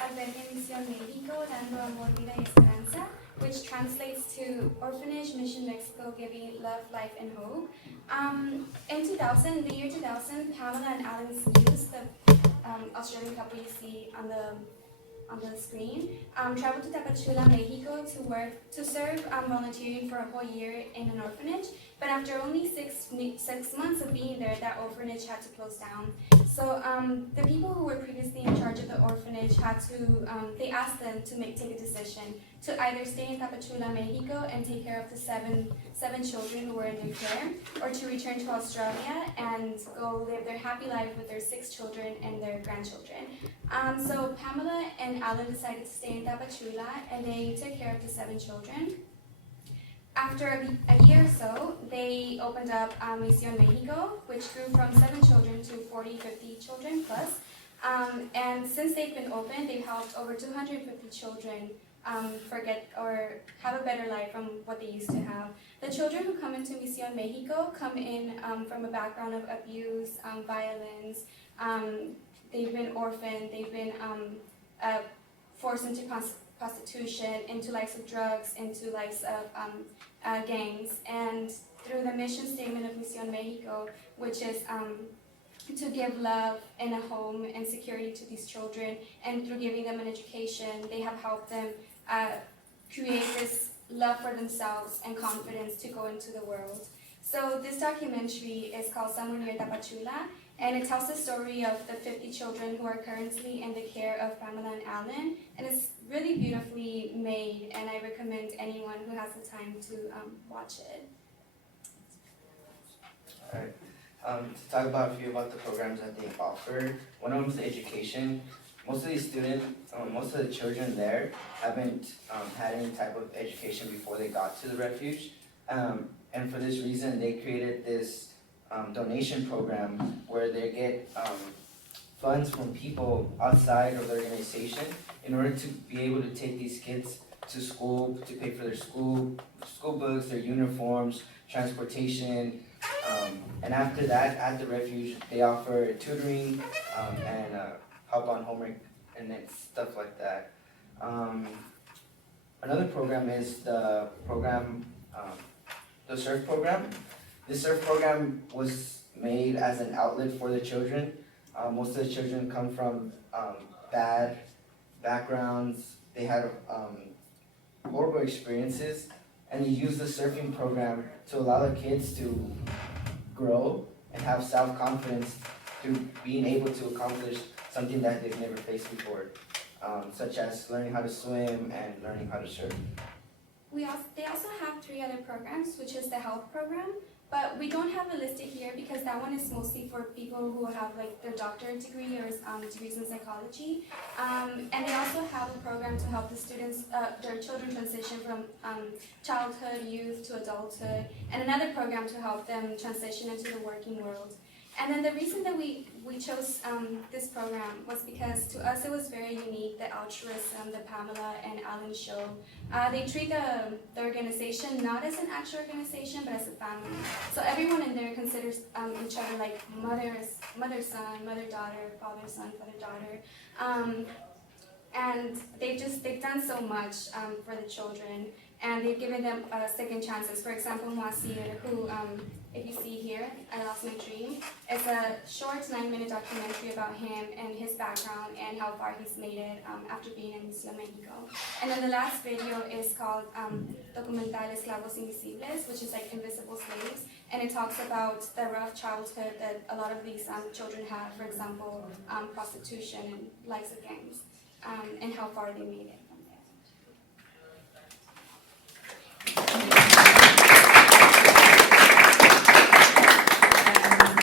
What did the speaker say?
albergue Misión Mexico, dando amor, vida y esperanza, which translates to Orphanage Mission Mexico, giving love, life, and hope. In the year 2000, Pamela and Alan Hughes, the Australian couple you see on the screen, traveled to Tapachula, Mexico to serve volunteering for a whole year in an orphanage. But after only six months of being there, that orphanage had to close down. So the people who were previously in charge of the orphanage they asked them to take a decision to either stay in Tapachula, Mexico and take care of the seven children who were in their care, or to return to Australia and go live their happy life with their 6 children and their grandchildren. So Pamela and Alan decided to stay in Tapachula, and they took care of the 7 children. After a year or so, they opened up Misión Mexico, which grew from 7 children to 40, 50 children plus. And since they've been open, they've helped over 250 children forget or have a better life from what they used to have. The children who come into Misión Mexico come in from a background of abuse, violence. They've been orphaned. They've been forced into prostitution, into lives of drugs, into lives of gangs. And through the mission statement of Misión Mexico, which is to give love and a home and security to these children, and through giving them an education, they have helped them create this love for themselves and confidence to go into the world. So this documentary is called Somewhere Near Tapachula, and it tells the story of the 50 children who are currently in the care of Pamela and Alan, and it's really beautifully made, and I recommend anyone who has the time to watch it. All right. To talk about a few about the programs that they offer, one of them is education. Most of these students, most of the children there haven't had any type of education before they got to the refuge, and for this reason they created this donation program where they get funds from people outside of the organization in order to be able to take these kids to school, to pay for their school books, their uniforms, transportation. And after that, at the refuge, they offer tutoring and help on homework and stuff like that. Another program is the SURF program. This SURF program was made as an outlet for the children. Most of the children come from bad backgrounds. They had horrible experiences, and you use the surfing program to allow the kids to grow and have self-confidence through being able to accomplish something that they've never faced before, such as learning how to swim and learning how to surf. They also have 3 other programs, which is the health program, but we don't have it listed here because that one is mostly for people who have like their doctorate degree or degrees in psychology. And they also have a program to help the students, their children transition from childhood, youth to adulthood, and another program to help them transition into the working world. And then the reason that we chose this program was because to us it was very unique, the altruism that Pamela and Alan show. They treat the organization not as an actual organization, but as a family. So everyone in there considers each other like mother-son, mother-daughter, father-son, father-daughter. And they've done so much for the children, and they've given them second chances. For example, Moasir, who, if you see here, I Lost My Dream, it's a short 9-minute documentary about him and his background and how far he's made it after being in Misión Mexico. And then the last video is called Documental Esclavos Invisibles, which is like invisible slaves, and it talks about the rough childhood that a lot of these children have, for example, prostitution and lives of gangs, and how far they made it.